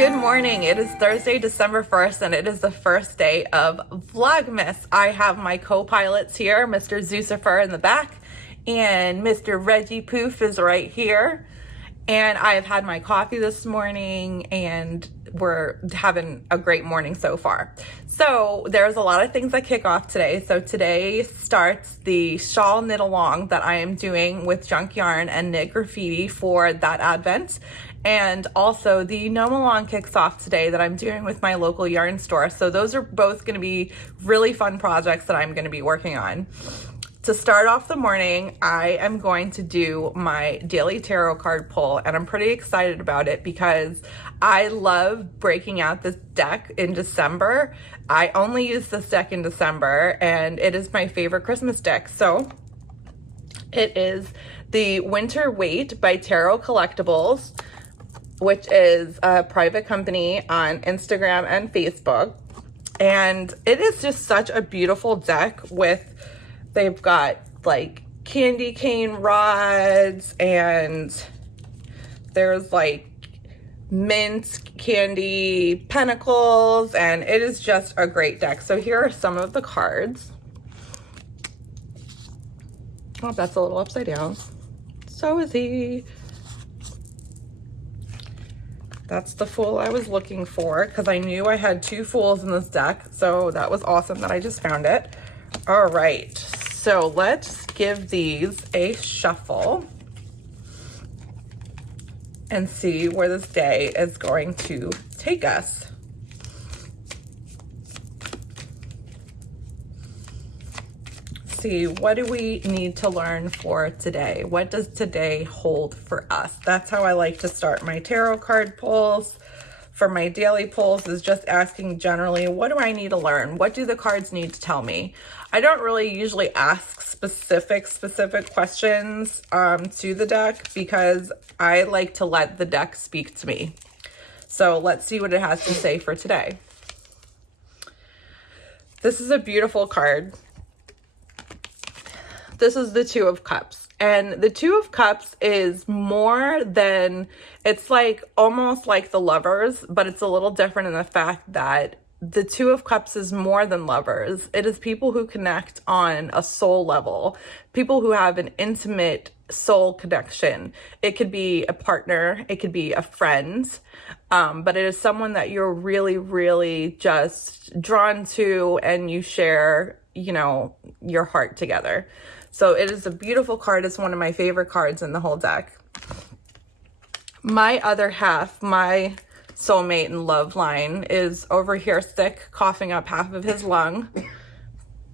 Good morning. It is Thursday, December 1st, and it is the first day of Vlogmas. I have my co-pilots here, Mr. Zucifer in the back, and Mr. Reggie Poof is right here. And I have had my coffee this morning, and we're having a great morning so far. So there's a lot of things that kick off today. So today starts the shawl knit along that I am doing with Junk Yarn and Knit Graffiti for that Advent. And also the Gnome Along kicks off today that I'm doing with my local yarn store. So those are both going to be really fun projects that I'm going to be working on. To start off the morning, I am going to do my daily tarot card pull, and I'm pretty excited about it because I love breaking out this deck in December. I only use this deck in December, and it is my favorite Christmas deck. So it is the Winter Wait by Tarot Collectibles, which is a private company on Instagram and Facebook. And it is just such a beautiful deck with, they've got like candy cane rods, and there's like mint candy pentacles, and it is just a great deck. So here are some of the cards. Oh, that's a little upside down. So is he. That's the Fool I was looking for, because I knew I had two Fools in this deck. So that was awesome that I just found it. All right, so let's give these a shuffle and see where this day is going to take us. See, what do we need to learn for today? What does today hold for us? That's how I like to start my tarot card pulls. For my daily pulls is just asking generally, what do I need to learn? What do the cards need to tell me? I don't really usually ask specific questions to the deck because I like to let the deck speak to me. So let's see what it has to say for today. This is a beautiful card. This is the Two of Cups. And the Two of Cups is more than, it's like almost like the Lovers, but it's a little different in the fact that the Two of Cups is more than lovers. It is people who connect on a soul level, people who have an intimate soul connection. It could be a partner, it could be a friend, but it is someone that you're really, really just drawn to, and you share, you know, your heart together. So it is a beautiful card. It's one of my favorite cards in the whole deck. My other half, my soulmate and love line, is over here sick, coughing up half of his lung.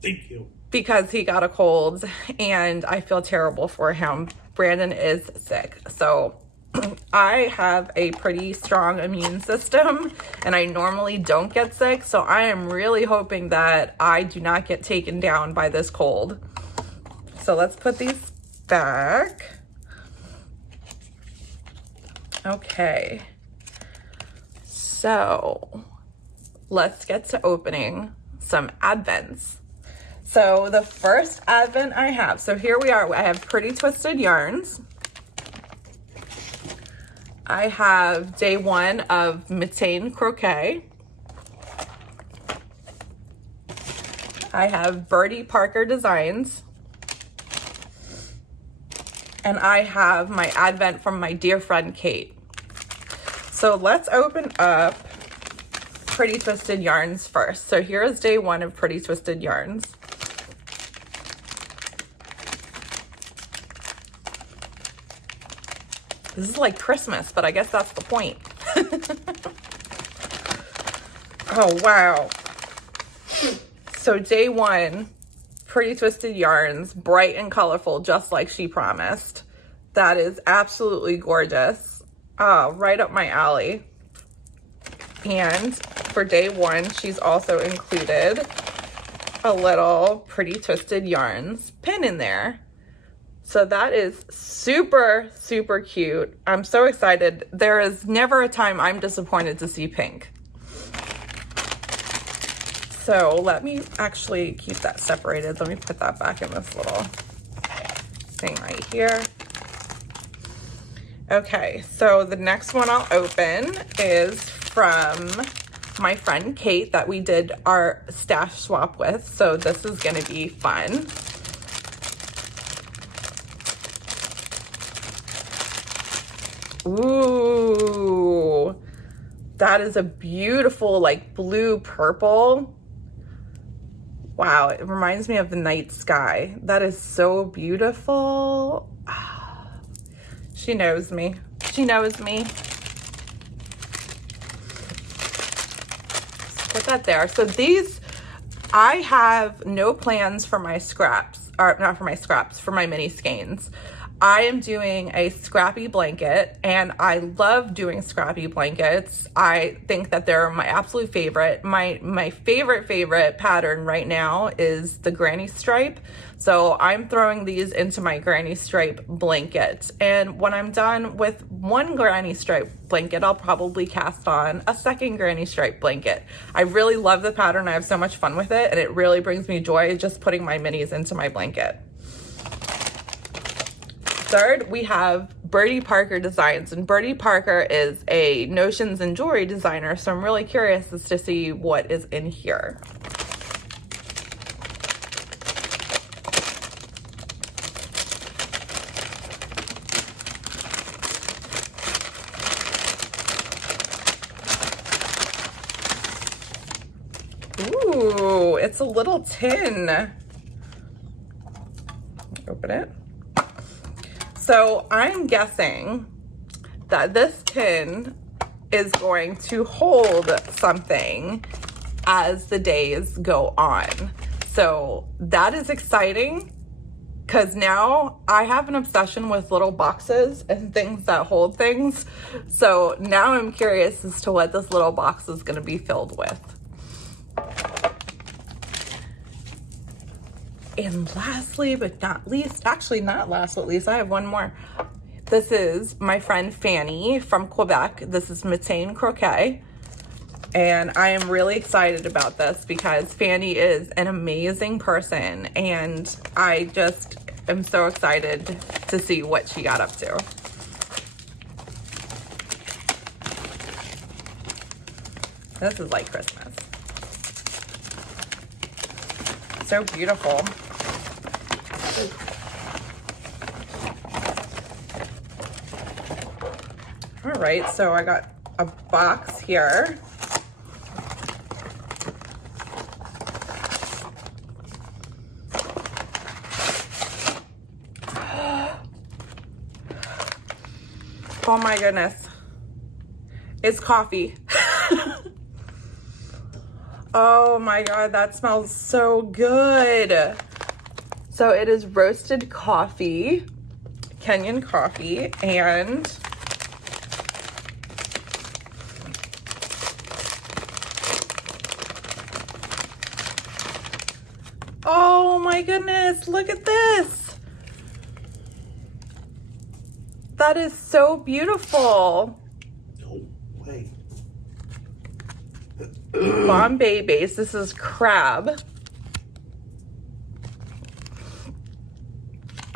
Thank you. Because he got a cold, and I feel terrible for him. Brandon is sick. So I have a pretty strong immune system, and I normally don't get sick. So I am really hoping that I do not get taken down by this cold. So let's put these back. Okay. So let's get to opening some Advents. So the first Advent I have, so here we are. I have Pretty Twisted Yarns. I have day one of Mitaine Croquet. I have Birdie Parker Designs. And I have my Advent from my dear friend Kate. So let's open up Pretty Twisted Yarns first. So here is day one of Pretty Twisted Yarns. This is like Christmas, but I guess that's the point. Oh, wow. So day one, Pretty Twisted Yarns, bright and colorful, just like she promised. That is absolutely gorgeous. Oh, right up my alley. And for day one, she's also included a little Pretty Twisted Yarns pin in there. So that is super, super cute. I'm so excited. There is never a time I'm disappointed to see pink. So let me actually keep that separated. Let me put that back in this little thing right here. Okay, so the next one I'll open is from my friend Kate that we did our stash swap with. So this is gonna be fun. Ooh, that is a beautiful like blue purple. Wow, it reminds me of the night sky. That is so beautiful. She knows me. She knows me. Put that there. So these, I have no plans for my scraps, or not for my scraps, for my mini skeins. I am doing a scrappy blanket, and I love doing scrappy blankets. I think that they're my absolute favorite. My favorite pattern right now is the granny stripe. So I'm throwing these into my granny stripe blanket. And when I'm done with one granny stripe blanket, I'll probably cast on a second granny stripe blanket. I really love the pattern. I have so much fun with it, and it really brings me joy just putting my minis into my blanket. Third, we have Birdie Parker Designs, and Birdie Parker is a notions and jewelry designer, so I'm really curious as to see what is in here. Ooh, it's a little tin. Open it. So I'm guessing that this tin is going to hold something as the days go on. So that is exciting, because now I have an obsession with little boxes and things that hold things. So now I'm curious as to what this little box is going to be filled with. And lastly, but not least, actually not last but least, I have one more. This is my friend Fanny from Quebec. This is Mitaine Croquet. And I am really excited about this because Fanny is an amazing person. And I just am so excited to see what she got up to. This is like Christmas. So beautiful. All right, so I got a box here. Oh my goodness. It's coffee. Oh my God, that smells so good. So it is roasted coffee, Kenyan coffee, and oh my goodness, look at this. That is so beautiful. No way. Bombay base. This is crab.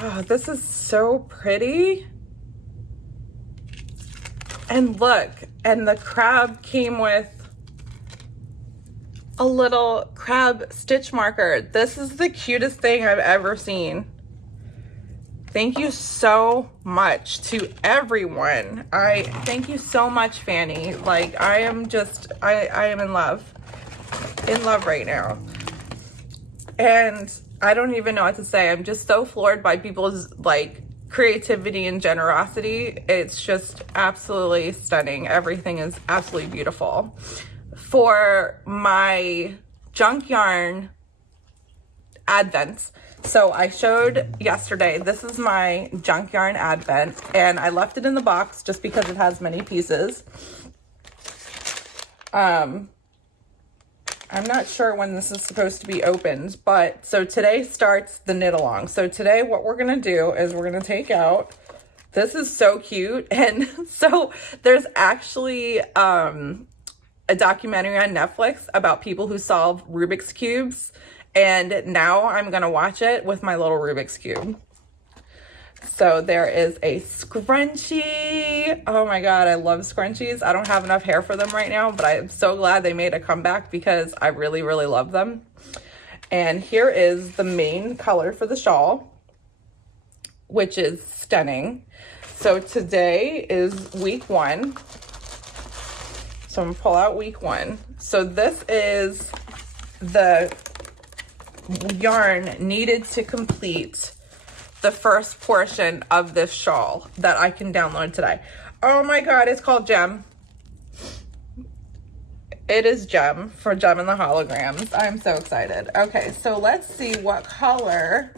Oh, this is so pretty. And look, and the crab came with a little crab stitch marker. This is the cutest thing I've ever seen. Thank you so much to everyone. I thank you so much, Fanny. Like, I am just, I am in love right now. And I don't even know what to say. I'm just so floored by people's like creativity and generosity. It's just absolutely stunning. Everything is absolutely beautiful. For my junk yarn advents, so I showed yesterday, this is my junk yarn advent, and I left it in the box just because it has many pieces. I'm not sure when this is supposed to be opened, but so today starts the knit along. So today what we're gonna do is we're gonna take out, this is so cute. And so there's actually a documentary on Netflix about people who solve Rubik's Cubes. And now I'm gonna watch it with my little Rubik's Cube. So there is a scrunchie. Oh my God, I love scrunchies. I don't have enough hair for them right now, but I'm so glad they made a comeback because I really, really love them. And here is the main color for the shawl, which is stunning. So today is week 1. So I'm gonna pull out week 1. So this is the yarn needed to complete the first portion of this shawl that I can download today. Oh my God, it's called Gem. It is Gem for Gem and the Holograms. I'm so excited. Okay, so let's see what color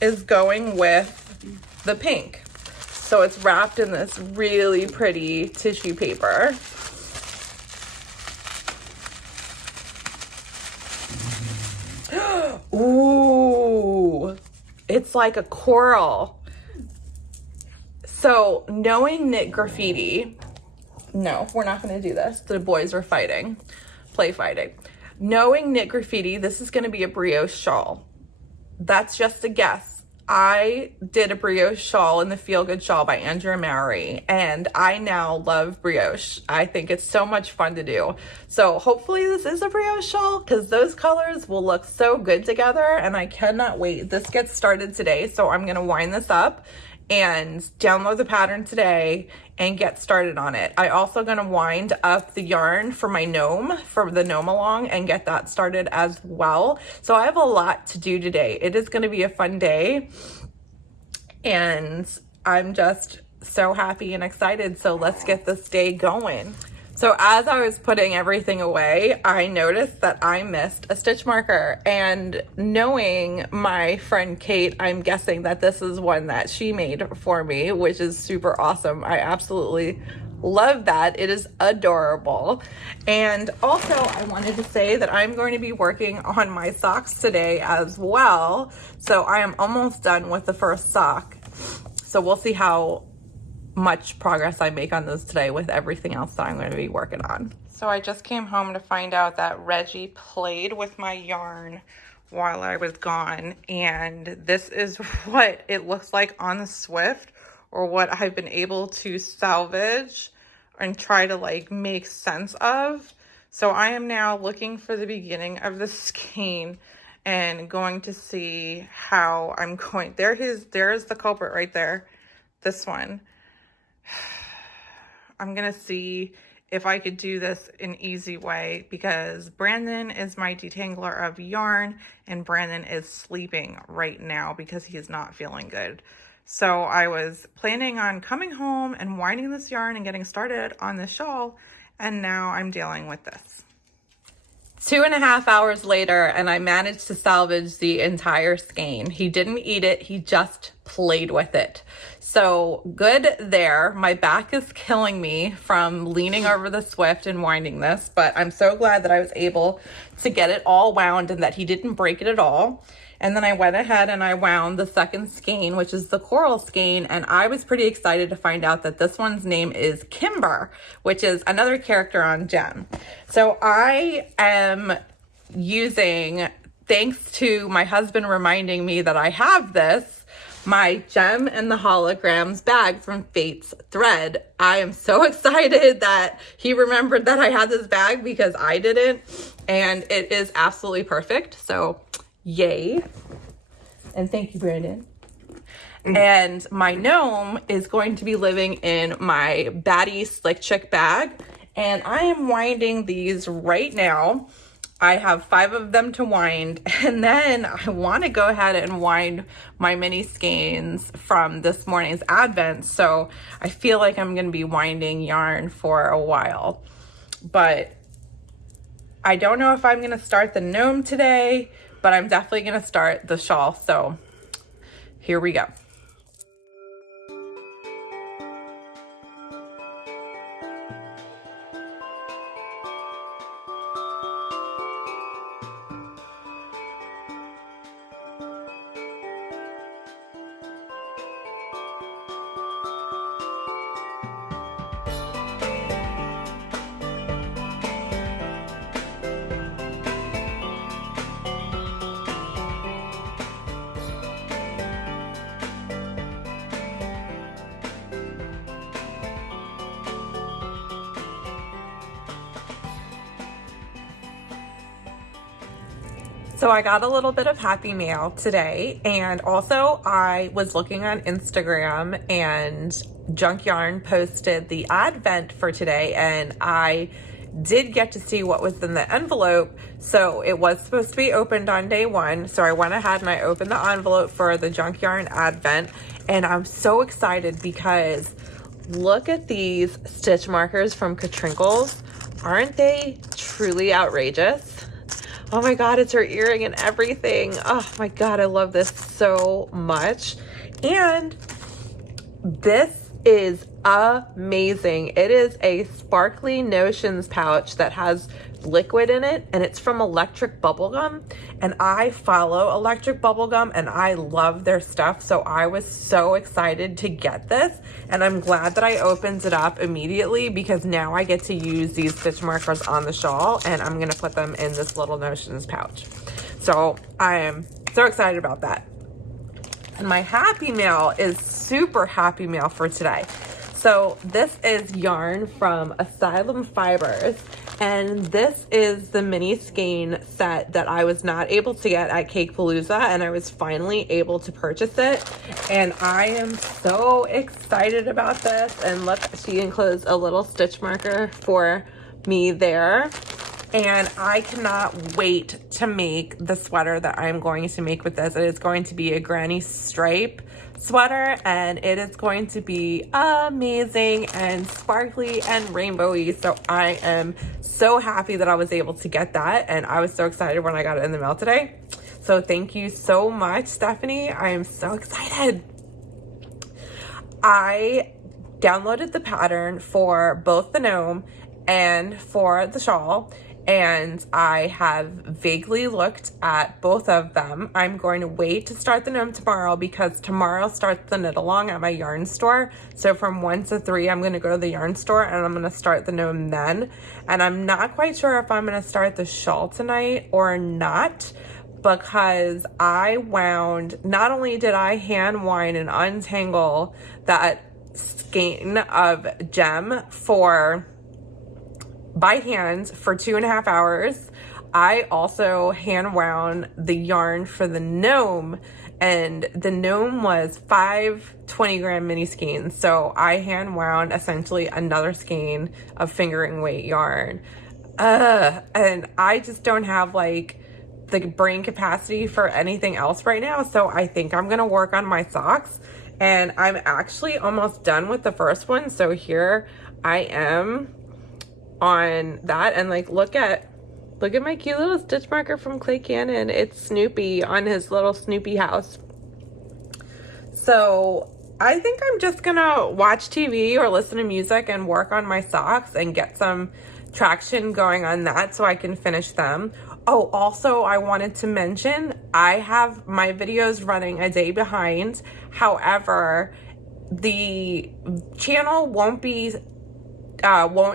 is going with the pink. So it's wrapped in this really pretty tissue paper. Ooh, it's like a coral. So knowing knit graffiti, no, we're not going to do this. The boys are fighting, play fighting. Knowing knit graffiti, this is going to be a brioche shawl. That's just a guess. I did a brioche shawl in the Feel Good Shawl by Andrea Mowry, and I now love brioche. I think it's so much fun to do. So hopefully this is a brioche shawl because those colors will look so good together, and I cannot wait. This gets started today, so I'm going to wind this up and download the pattern today and get started on it. I also gonna wind up the yarn for my gnome, for the gnome along, and get that started as well. So I have a lot to do today. It is gonna be a fun day and I'm just so happy and excited. So let's get this day going. So as I was putting everything away, I noticed that I missed a stitch marker, and knowing my friend Kate, I'm guessing that this is one that she made for me, which is super awesome. I absolutely love that. It is adorable. And also I wanted to say that I'm going to be working on my socks today as well. So I am almost done with the first sock. So we'll see how much progress I make on those today with everything else that I'm going to be working on. So I just came home to find out that Reggie played with my yarn while I was gone, and this is what it looks like on the Swift, or what I've been able to salvage and try to like make sense of. So I am now looking for the beginning of the skein and going to see how I'm going. There is the culprit right there, this one. I'm gonna see if I could do this an easy way, because Brandon is my detangler of yarn and Brandon is sleeping right now because he's not feeling good. So I was planning on coming home and winding this yarn and getting started on this shawl, and now I'm dealing with this. 2.5 hours later, and I managed to salvage the entire skein. He didn't eat it, he just played with it. So good there. My back is killing me from leaning over the Swift and winding this, but I'm so glad that I was able to get it all wound and that he didn't break it at all. And then I went ahead and I wound the second skein, which is the coral skein, and I was pretty excited to find out that this one's name is Kimber, which is another character on Gem. So I am using, thanks to my husband reminding me that I have this, my Gem and the Holograms bag from Fate's Thread. I am so excited that he remembered that I had this bag because I didn't, and it is absolutely perfect. So yay. And thank you, Brandon. And my gnome is going to be living in my Batty Slick Chick bag, and I am winding these right now. I have 5 of them to wind, and then I want to go ahead and wind my mini skeins from this morning's advent. So I feel like I'm going to be winding yarn for a while, but I don't know if I'm going to start the gnome today, but I'm definitely going to start the shawl. So here we go. So I got a little bit of happy mail today, and also I was looking on Instagram and Junk Yarn posted the advent for today, and I did get to see what was in the envelope. So it was supposed to be opened on day one, so I went ahead and I opened the envelope for the Junk Yarn advent, and I'm so excited because look at these stitch markers from Katrinkles. Aren't they truly outrageous? Oh my God, it's her earring and everything. Oh my God, I love this so much. And this is amazing. It is a sparkly notions pouch that has liquid in it, and it's from Electric Bubblegum, and I follow Electric Bubblegum and I love their stuff, so I was so excited to get this, and I'm glad that I opened it up immediately because now I get to use these stitch markers on the shawl, and I'm gonna put them in this little notions pouch. So I am so excited about that. And my happy mail is super happy mail for today. So this is yarn from Asylum Fibers, and this is the mini skein set that I was not able to get at Cake Palooza, and I was finally able to purchase it, and I am so excited about this. And look, she enclosed a little stitch marker for me there, and I cannot wait to make the sweater that I'm going to make with this. It is going to be a granny stripe sweater, and it is going to be amazing and sparkly and rainbowy. So I am so happy that I was able to get that, and I was so excited when I got it in the mail today. So thank you so much, Stephanie. I am so excited. I downloaded the pattern for both the gnome and for the shawl, and I have vaguely looked at both of them. I'm going to wait to start the gnome tomorrow because tomorrow starts the knit along at my yarn store. So from 1 to 3, I'm going to go to the yarn store and I'm going to start the gnome then. And I'm not quite sure if I'm going to start the shawl tonight or not, because I wound, not only did I hand wind and untangle that skein of gem by hand for 2.5 hours, I also hand wound the yarn for the gnome, and the gnome was 5 20-gram mini skeins. So I hand wound essentially another skein of fingering weight yarn. And I just don't have like the brain capacity for anything else right now. So I think I'm gonna work on my socks, and I'm actually almost done with the first one. So here I am on that, and like look at my cute little stitch marker from Clay Cannon. It's Snoopy on his little Snoopy house. So I think I'm just gonna watch TV or listen to music and work on my socks and get some traction going on that so I can finish them. Oh, also I wanted to mention I have my videos running a day behind. However, the channel won't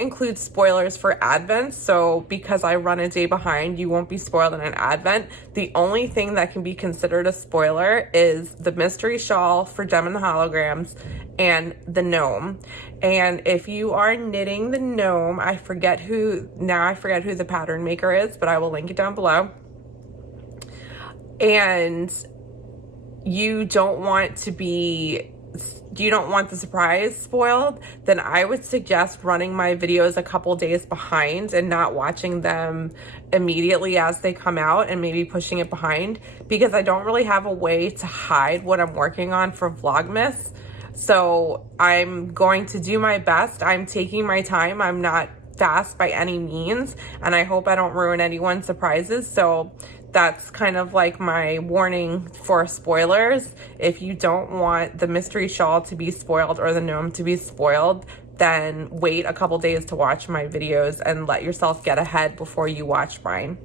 include spoilers for Advent, so because I run a day behind, you won't be spoiled in an Advent. The only thing that can be considered a spoiler is the mystery shawl for Gem and the Holograms and the gnome. And if you are knitting the gnome, I forget who the pattern maker is, but I will link it down below. And you don't want the surprise spoiled, then I would suggest running my videos a couple days behind and not watching them immediately as they come out, and maybe pushing it behind, because I don't really have a way to hide what I'm working on for Vlogmas. So I'm going to do my best. I'm taking my time. I'm not fast by any means, and I hope I don't ruin anyone's surprises. So that's kind of like my warning for spoilers. If you don't want the mystery shawl to be spoiled or the gnome to be spoiled, then wait a couple days to watch my videos and let yourself get ahead before you watch mine.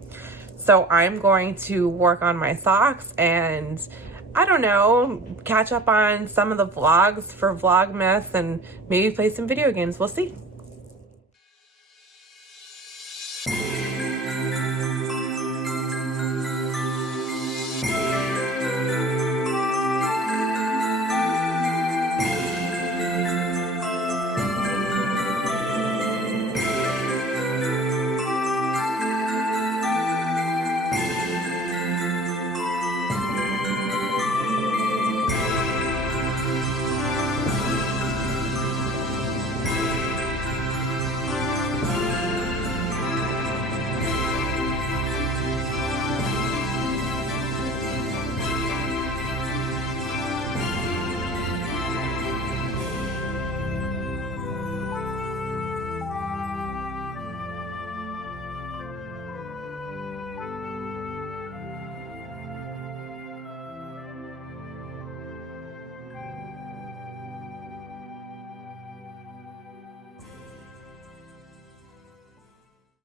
So I'm going to work on my socks and, I don't know, catch up on some of the vlogs for Vlogmas and maybe play some video games. We'll see.